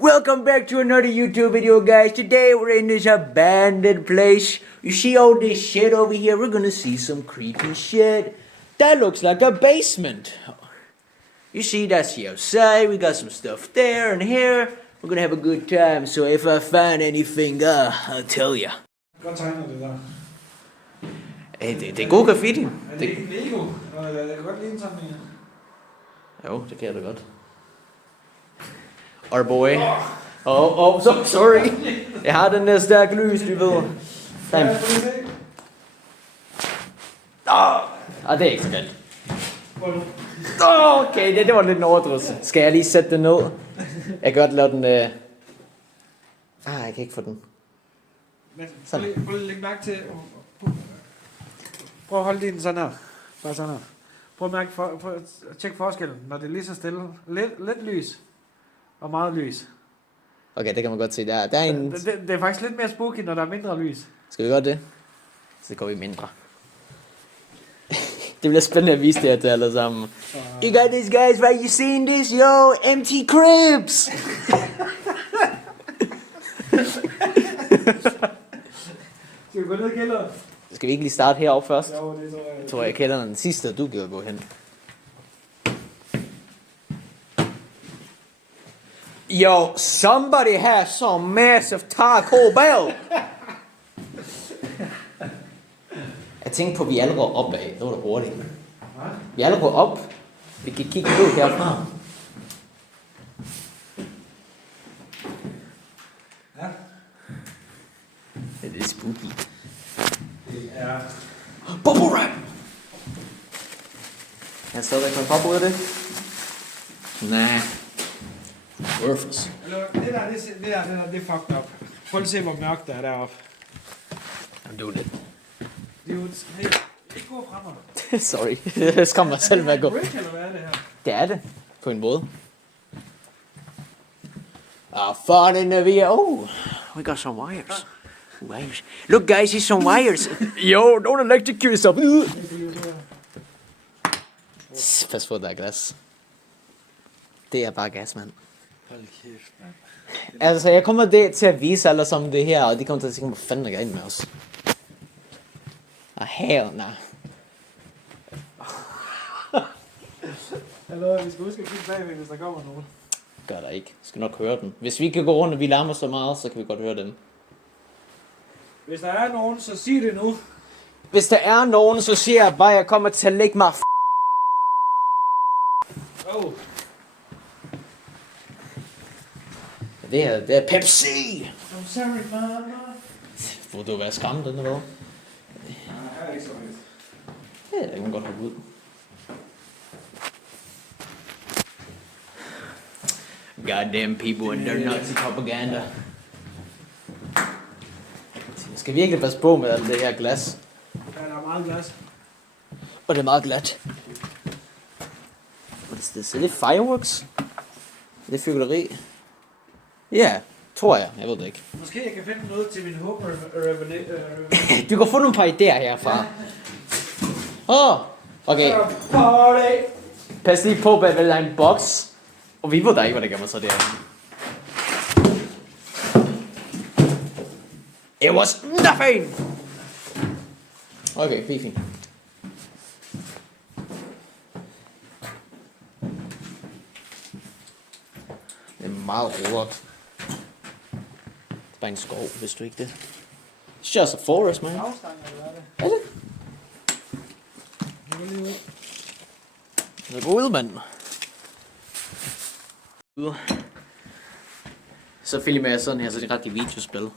Welcome back to another YouTube video, guys. Today we're in this abandoned place. You see all this shit over here? We're gonna see some creepy shit. That looks like a basement. You see, that's the outside. We got some stuff there and here. We're gonna have a good time. So if I find anything, I'll tell ya. Godt tegnet det der. Det er god graffiti. Er det ikke Lego? Eller det kan godt ligne sådan en. Jo, det kan jeg da godt. Our boy. So sorry. Jeg har den der stærke lys, du ved. Det er ikke så galt. Okay, det var lidt en overdrivelse. Skal jeg lige sætte den ned? Jeg kan godt lade den... jeg kan ikke få den. Prøv lige at lægge mærke til... Prøv at holde din sådan her. Bare sådan her. Prøv at mærke tjek forskellen, når det er lige så stille. Lidt lys. Og meget lys. Okay, det kan man godt se. Der er en... Det er faktisk lidt mere spooky, når der er mindre lys. Skal vi godt det? Så går vi mindre. Det bliver spændende at vise det her til alle sammen. You got this, guys, right? You seen this? Yo, empty cribs! Skal vi gå ned i kælderen? Skal vi ikke lige starte heroppe først? Jo, det tror jeg. Jeg tror, jeg kender den sidste, du gider gå hen. Yo, somebody has some massive Taco Bell! Jeg tænkte på, at vi alle går opad. Det var da hurtigt. Vi alle går op. Vi kan kigge ud herfra. Ja. Det er spooky. Det er... Bubble wrap! Jeg stadigvæk kommet op ud af det. Nej. Worthless. Det der, det er fucked up. Prøv at se, hvor mørkt der er deroppe. I'm doing it. Dude, hey, ikke gå frem mig. Sorry, jeg skræmmer mig selv med at gå. Brick, eller hvad er det her? Det er det, på en måde. Fun in the VR. Oh, we got some wires. Wires. Look, guys, here's some wires. Yo, don't electrocute yourself. Pas på, der er glas. Det er bare gas, mand. Hold kæft, mand. Altså, jeg kommer til at vise alle sammen det her, og de kommer til at tænke, hvor fanden er galt med os. Hell nej. Hallo, vi skal huske at kigge bagved, hvis der kommer nogen. Gør der ikke. Jeg skal nok høre dem. Hvis vi kan gå rundt, og vi larmer så meget, så kan vi godt høre dem. Hvis der er nogen, så sig det nu. Hvis der er nogen, så siger jeg bare, at jeg kommer til at lægge mig Oh. Det er Pepsi! I'm sorry, mama. Må du være skræmt, eller hvad? Nej, jeg er ikke så lidt. Ja, det kan man godt hoppe ud. Goddamn people and their Nazi propaganda. Jeg skal virkelig passe på med alt det her glas. Ja, der er meget glas. Og det er meget glat. Hvad er det? Så det er fireworks? Det er fyrværkeri? Ja, tror jeg. Jeg ved det ikke. Måske jeg kan finde noget til min Hope Du kan få nogle par idéer herfra. Okay. Party! Pas lige på, hvad der er en boks. Og vi ved da ikke, hvad der gør mig så der. It was nothing! Okay, fint. Det er meget rodet. Det er bare en skov, hvis du ikke det. It's just a forest, man. Afstang, eller hvad er det? Er det? Jeg vil lige ud. Det går ud, mand. Så filmer jeg sådan her, så det er rigtig videospil.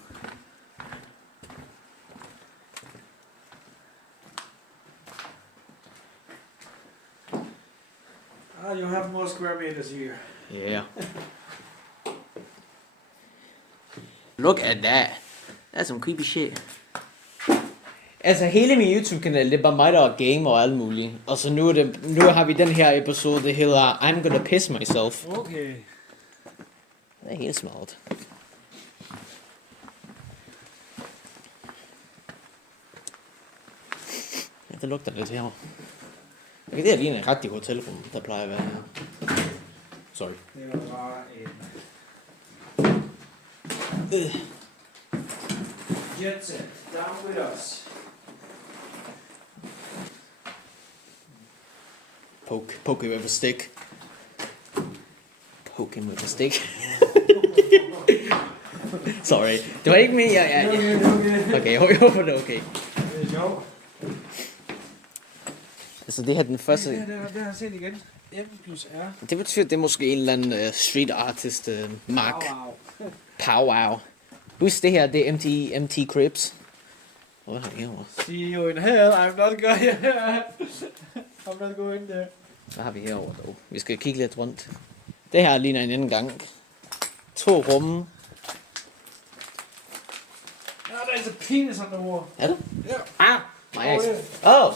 You have more square meters here. Yeah. Look at that. That's some creepy shit. Altså hele min YouTube-kanal, det er bare mig, der er gamer og alt muligt. Og så nu har vi den her episode, det hedder I'm Gonna Piss Myself. Okay. Det er helt smart. Ja, det lugter lidt her. Okay, det er lige en rigtig hotelrum, der plejer at være her. Sorry. Det var bare en Jet set, down with us. Poke him with a stick. Poke him with a stick. Sorry. Det var ikke mere. Ja. Okay, jeg håber det er okay. Det er sjovt. Altså det her den første. Det har jeg set igen. M plus R. Det betyder, det er måske en eller anden street artist mark. Wow. Powwow. Husk det her, det er MT Cribs. Hvad har vi herovre? See you in hell, I'm not going I'm not going there. Hvad har vi herovre dog? Vi skal kigge lidt rundt. Det her ligner en indgang. 2 rumme. Der er en penis on the wall. Er det? Ja. Ah! My ex. Oh!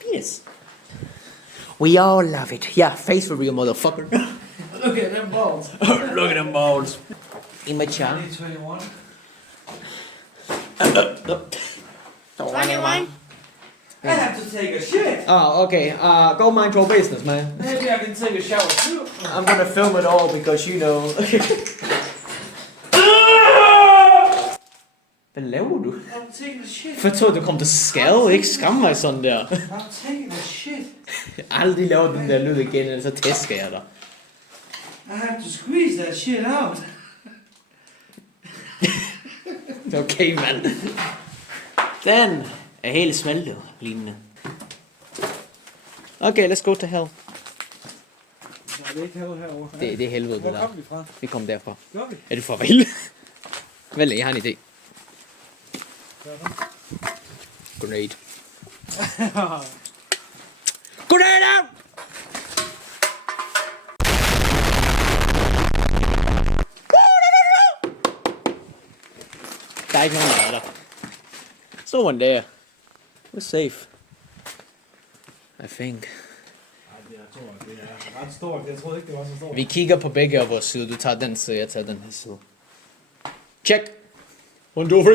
Penis. We all love it. Yeah, face for real, motherfucker. Look at them balls. Look at them balls. In my charm. 21. 21. I have to take a shit. Oh, okay. Go mind your business, man. Maybe I can take a shower too. I'm gonna film it all because you know. Hvad laver du? I'm taking a shit. For jeg tror, du kom til skade. Ikke skam mig sådan der. I'm taking a shit. Jeg har aldrig lavet den der lyd igen, ellers så tæsker jeg dig. I have to squeeze that shit out. Okay, mand. Den er helt smeltet, lignende. Okay, let's go to hell. Nej, det er ikke herovre. Det er helvede, det Hvor der. kom vi fra? Vi kom derfra. Gør vi? Er du for vild? Vel, jeg har en idé. Grenade. Grenade out! Der er ikke nogen, der er der. So one there. We're safe. I think. Jeg tror, det er ret stort. Jeg troede ikke, det var så stort. Vi kigger på begge af vores sider. Du tager den side, jeg tager den her side. Check. 1, 2, 3.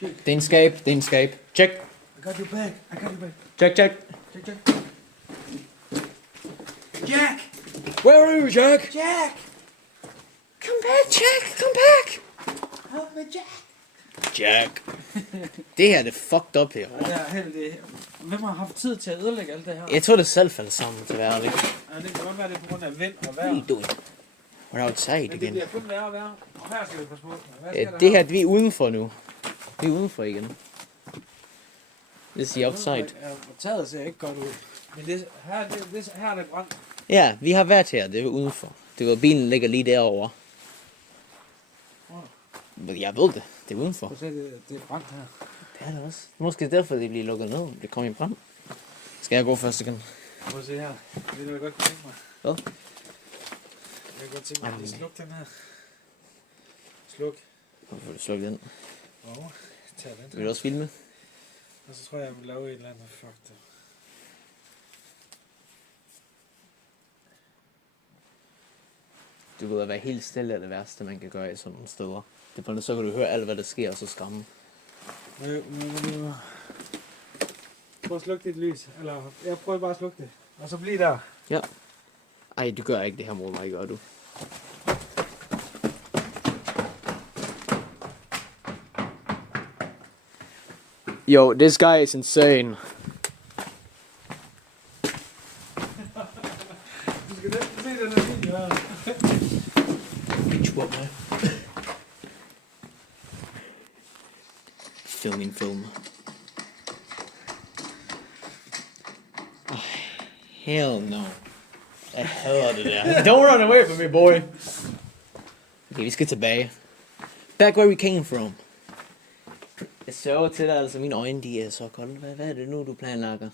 Det er en skab, det er en skab. Check. I got your back. I got your back. Check, check. Check, check. Jack! Where are you, Jack? Jack! Come back, Jack. Come back. Help me, Jack! Jack. Det her det er fucked up her. Det er heldigt. Hvem har haft tid til at ødelægge alt det her? Jeg tror det selv falder sammen til at være ærlig. Ja, det kan godt være, det er på grund af vind og What are vejr. you doing? We're outside Men det again. bliver kun værre og værre. Og her skal vi passe på. Hvad skal der Det her, vi er udenfor nu. Vi er udenfor igen. This is the outside. Ja, taget ser ikke godt ud. Men det, her er det brændt. Ja, vi har været her. Det er udenfor. Det var bilen ligger lige derovre. Men jeg ved det. Det er udenfor. Du ser, det er brændt her. Det er det også. Måske derfor, det bliver lukket ned. Det kommer i brand. Skal jeg gå først igen? Prøv at se her. Det er det, jeg godt kunne tænke mig. Hvad? Jeg kan godt tænke mig, at vi slukker den her. Sluk. Hvorfor får du slukket den? Og tag den. Vil du også filme? Og så tror jeg, jeg vil lave et eller andet. Fuck det. Du ved, at være helt stille er det værste, man kan gøre i sådan nogle steder. Det er så kan du høre alt, hvad der sker, og så skræmme. Prøv at slukke dit lys. Eller, jeg prøver bare at slukke det. Og så bliv der. Ja. Ej, du gør ikke det her mod mig, gør du? Yo, this guy is insane. Du skal næsten se den her video her. Bitch, what, man? Film. Oh, hell no. Jeg hader det der. Don't run away from me, boy. Okay, vi skal tilbage. Back where we came from. Jeg sørger til dig, altså mine øjne, de er så kolde. Hvad er det nu, du planlægger? Jeg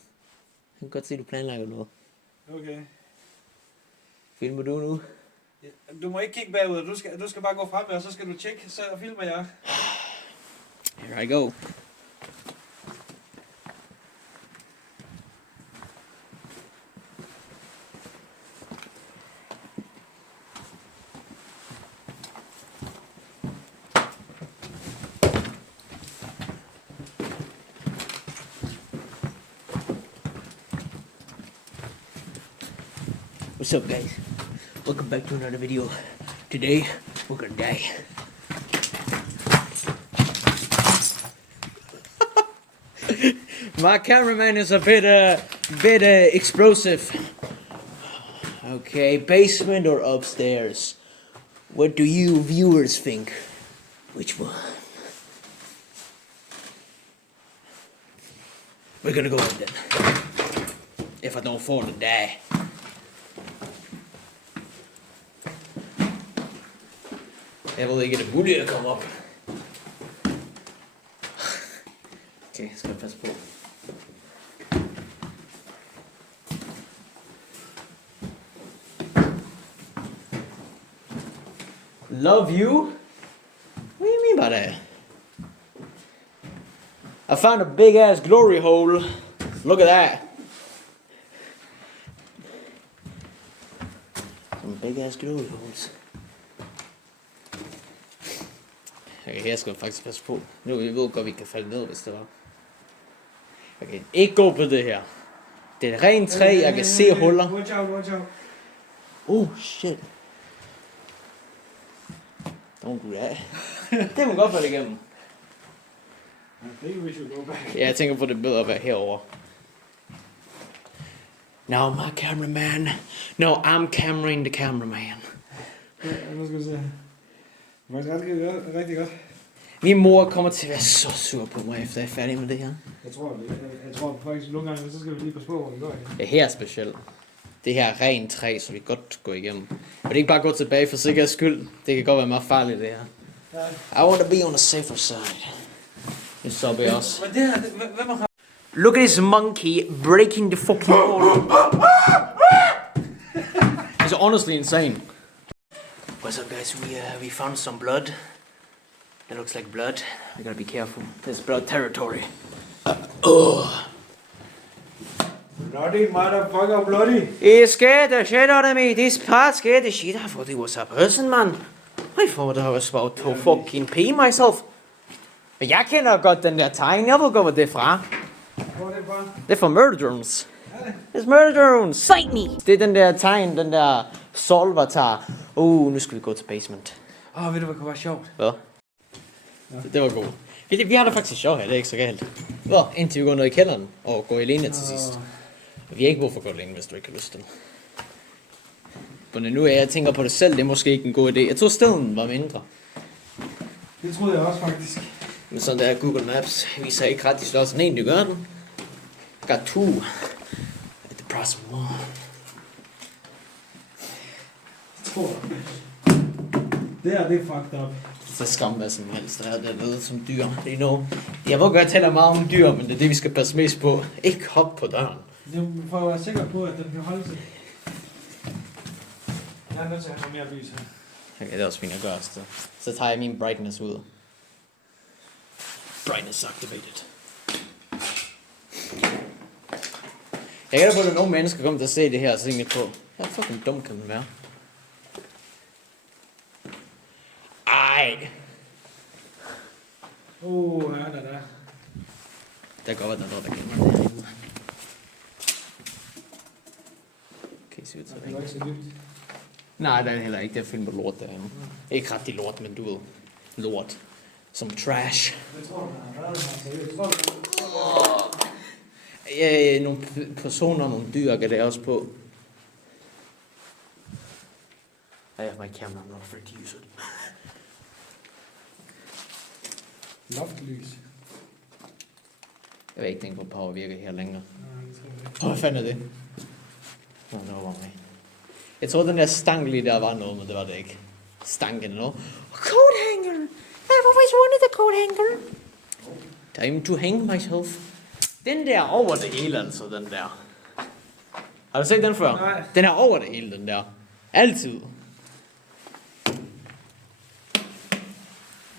kan godt se, du planlægger noget. Okay. Filmer du nu? Du må ikke kigge bagud. Du skal bare gå frem, og så skal du tjekke, så filmer jeg. Here I go. What's up, guys? Welcome back to another video. Today We're gonna die. My cameraman is a bit explosive. Okay, basement or upstairs? What do you viewers think? Which one? We're gonna go in then. If I don't fall and die. Jeg ved ikke, er det muligt at komme op? Okay, skal jeg passe på. Love you? What do you mean by that? I found a big ass glory hole. Look at that. Some big ass glory holes. Okay, her skal jeg faktisk passe på. Nu ved jeg godt, vi kan falde ned, hvis det var. Okay, ikke gå på det her. Det er rent træ, jeg kan se huller. Watch out. Oh shit. Don't do that. Det må godt falde igennem. I think we should go back. Ja, jeg tænker på, det er bedre at være herovre. No, my cameraman. No, I'm cameraing the cameraman. Ja, nu skal vi se. Det var rigtig godt. Min mor kommer til at være så sur på mig, efter jeg er færdig med det her. Jeg tror faktisk nogle gange, så skal vi lige passe på, hvor vi går igen. Det her er specielt. Det her er rent træ, så vi godt går igennem. Og det er ikke bare gå tilbage for sikkerheds skyld. Det kan godt være meget farligt, det her. I want to be on the safer side. Det så vi også. Men det her, hvem har... Look at this monkey breaking the fucking wall. It's honestly insane. What's up, guys? We found some blood. That looks like blood. We gotta be careful. There's blood territory. Bloody motherfucker, bloody. He scared the shit out of me. This part scared the shit out of me. I thought he was a person, man. I thought I was about to fucking pee myself. Men jeg kender godt den der tegn. Jeg ved godt, hvor det er fra. Hvor er det fra? Det er fra Murderons. It's Murderons. Cite me. Det er den der tegn, den der Solver tager. Nu skal vi gå til basement. Ved du hvad kunne være sjovt? Hvad? Ja. Det var godt. Vi har da faktisk sjov her, det er ikke så galt. Indtil vi går ned i kælderen og går alene til sidst. Vi har ikke brug for at gå alene, hvis du ikke har lyst til det. Men nu jeg tænker på det selv, det er måske ikke en god idé. Jeg tror steden var mindre. Det troede jeg også faktisk. Men sådan der Google Maps viser ikke ret, de slår sådan en, de gør den. Got two at the price of one. Jeg tror det er fucked up. Så skam hvad som helst, der er dernede som dyr. You know. Jeg ved godt, jeg taler meget om dyr, men det er det, vi skal passe mest på. Ikke hop på døren. For at være sikker på, at den kan holde sig. Jeg er nødt til at have mere lys her. Okay, det er også fint at gøre. Så tager jeg min brightness ud. Brightness activated. Jeg gætter på, at nogle mennesker kommer til at se det her og tænke på, hvor fucking dum kan man være? Ej! Ja, der. Der går godt, der kender det herinde. Okay, se ud til Det var ikke så dybt. Nej, det er heller ikke. Det er fyldt med lort derinde. Ikke rigtig lort, men du ved. Lort. Som trash. Jeg tror, der har været her. Ja, nogle personer, nogle dyr kan det også på. I have my camera, I'm not afraid to use it. Loftlys. Jeg ved ikke tænke på, at power virker her længere. Nej, Hvad fanden er det? Jeg troede, den der stang lige der var noget, men det var det ikke. Stanken eller noget. Coat hanger! I've always wanted a coat hanger. Time to hang myself. Den der over det hele, altså, den der. Har du set den før? Nej. Den er over det hele, den der. Altid.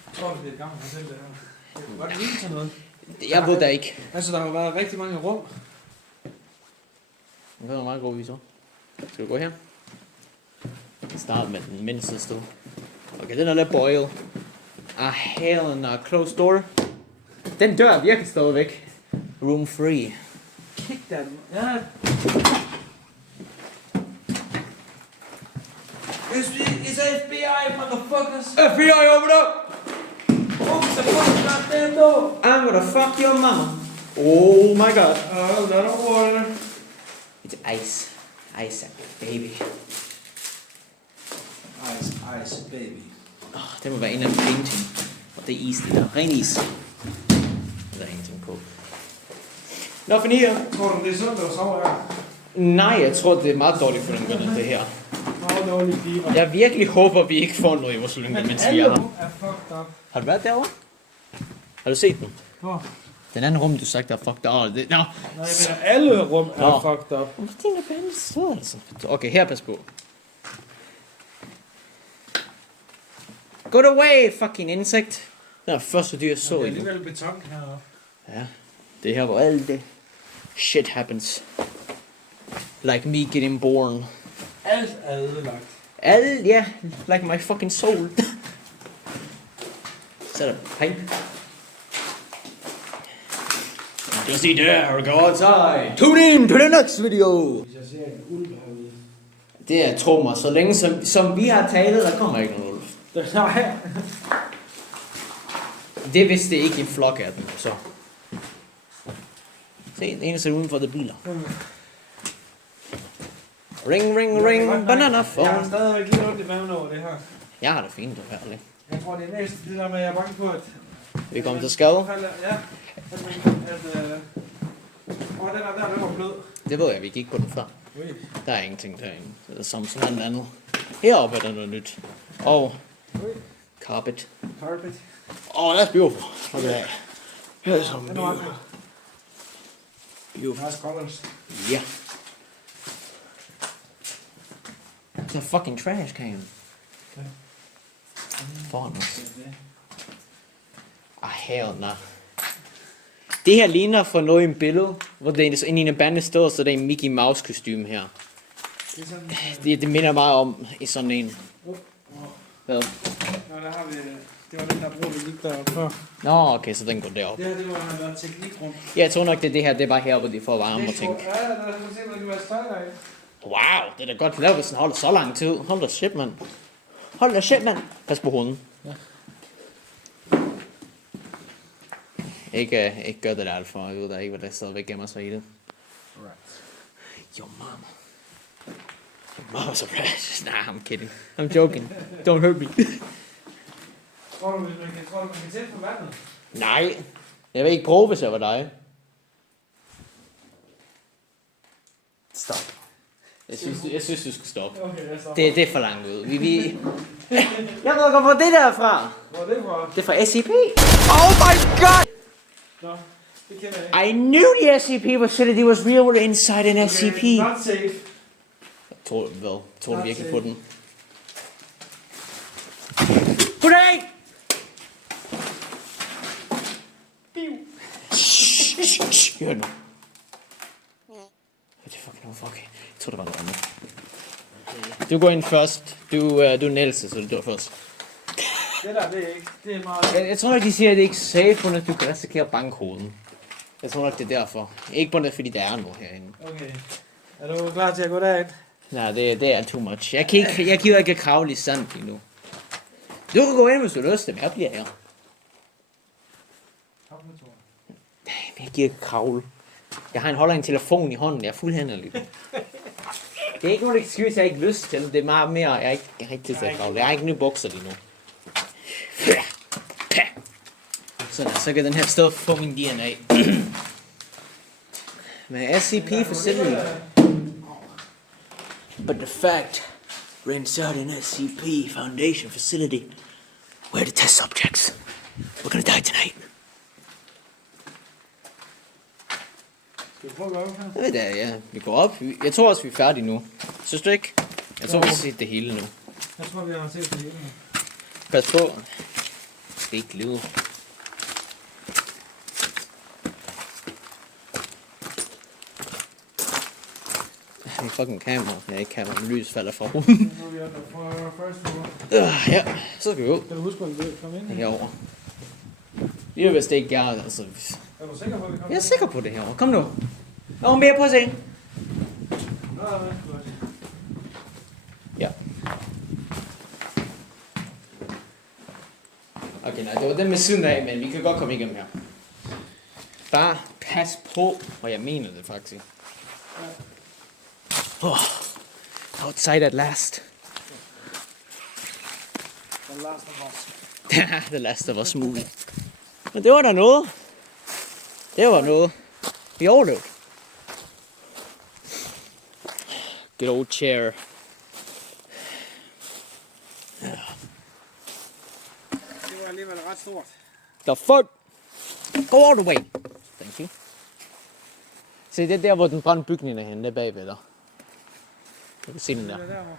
Jeg tror, det er et gammelt hotel, det her. Var det lige sådan noget? Jeg ved da ikke. Altså, der har været rigtig mange rum. Det er meget god viser. Skal du gå her? Start med den mindste sted. Okay, den er lidt boil. Hell in a closed door. Den dør virkelig stadigvæk. Room free. Kick that. Ja. Is FBI, motherfuckers! FBI, open up! Open the fucking goddamn door! I'm gonna fuck your mama. Oh my god. Oh, lot of water. It's ice. Ice, baby. Ice, baby. Det må være en af painting. Og det er is, det der. Ren is. Der er ingenting på. Nå, for her. Tror du, det er sundt at sove her? Nej, jeg tror, det er meget dårligt for lyngerne, det her. Meget dårlige piber. Jeg virkelig håber, vi ikke får noget i vores lynger, mens vi er her. er fucked up. Har du været derovre? Har du set den? Hvor? Den anden rum, du sagde, der er fucked up. Det, nå. Nej, jeg mener, alle rum er Nå. fucked up. Hvor er dine bande steder, altså? Okay, her pas på. Go away, fucking insekt. Det er første dyr, jeg så Det er endnu. alligevel beton heroppe. Ja, det er her, hvor alt det shit happens. Like me getting born. Alt er ødelagt. Alt, ja, like my fucking soul. Så er der paint. Just eat there, go outside. Tune in to the next video. Hvis jeg ser en ulv herude. Det er, tro mig, så længe som vi har talet, der kommer ikke nogen ulv. Nej. Det vidste det ikke en flok af dem, så. Se, den ene ser uden for de biler. Ring, ring, ring, banana Jeg phone. har stadigvæk lidt ondt i maven over det her. Jeg har det fint, det her. Jeg tror, det er mest det der med, at jeg er bange på, at... Vi kommer til skade. Ja. At den var blød. Det ved jeg, vi gik på den før. Ui. Der er ingenting derinde. Det er som sådan noget andet. Heroppe er der noget nyt. Og carpet. Carpet. Oh, that's beautiful. Look at that. Here's some Den var beautiful. beautiful. Nice colors. Yeah. It's a fucking trash can. Okay. Foran os. Hell no. Det her ligner for noget i en billede, hvor det er inde i en bande står, så der er en Mickey Mouse kostume her. Det er sådan... Det minder meget om i sådan en. Hvad? Nå, der har vi... Det var den, der brugte vi lige deroppe før. Nå, okay, så den går derop. Det her, det var noget teknikrum. Ja, jeg tror nok, det er det her, det er bare her, hvor de får varme og ting. Ja, der kan se, hvad du har støjler af. Wow, det er da godt lavet, hvis den holder så lang tid. Hold da shit, mand. Hold da shit, mand. Pas på hunden. Ja. Ikke gør det der alt for, jeg ved da ikke, hvad der stadigvæk gemmer sig i det. Right. Your mama. Your mama's a precious. Nah, I'm kidding. I'm joking. Don't hurt me. Tror du, man kan tætte på vandet? Nej. Jeg vil ikke prøve, hvis jeg var dig. Stop. Jeg synes, du skal stoppe. Okay, jeg stopper. Det er for langt ud. Jeg ved godt, hvor det der er fra. Hvor er det fra? Det er fra SCP. Oh my god! Nå, det kender jeg ikke. I knew the SCP facility was real inside an SCP. Not safe. Tror du virkelig på den? Goddag! Shh, hør nu. Det er fucking fuck. Jeg tror, det var noget andet. Du går ind først. Du er Nielse, så du dør først. Det der, det er ikke. Det er meget... Jeg tror nok, de siger, at det ikke er safe, for at du kan risikere at banke hovedet. Jeg tror nok, det er derfor. Ikke på det, fordi der er noget herinde. Okay. Er du klar til at gå derind? Nej, det er too much. Jeg gider ikke at kravle i sand lige nu. Du kan gå ind, hvis du har lyst til, men jeg bliver her. Jeg gider ikke kravle. Jeg holder en telefon i hånden, jeg er fuldhændig. Det er ikke nogen excuse, jeg har ikke lyst til. Det er meget mere, jeg har ikke tid til at kravle. Jeg har ikke nye bukser lige nu. Sådan, så kan den her stå få min DNA. Med SCP facility. But the fact, we're inside an SCP Foundation facility. We're the test subjects. We're gonna die tonight. Skal vi prøve at gå op her? Jeg ved det, ja. Vi går op. Jeg tror også, vi er færdige nu. Synes du ikke? Jeg tror, vi har set det hele nu. Jeg tror, vi har set det hele. Pas på. Jeg skal ikke lyve. Det er fucking kamera. Jeg ikke kamera, men lys falder fra ruden. Nu er vi oppe på first floor. Ja, så skal vi ud. Kan du huske, hvor vi kom ind? Herovre. Vi er vist ikke gerne, altså... Er du sikker på, at vi kommer Jeg er sikker på det her. Kom nu. Nå, mere på at se. Nå, godt. Ja. Okay, nej, det var den med siden af, men vi kan godt komme igennem her. Bare pas på, og jeg mener det faktisk. Oh, outside at last. The last of us. Ja, the last of us movie. Men det var da noget. Det var noget. Vi overlevede. Good old chair. Det var alligevel ret stort. The fuck? Go all the way. Thank you. Se, det er der, hvor den brændte bygning er henne, der bagved dig. Du kan se den der. Det er der, hvor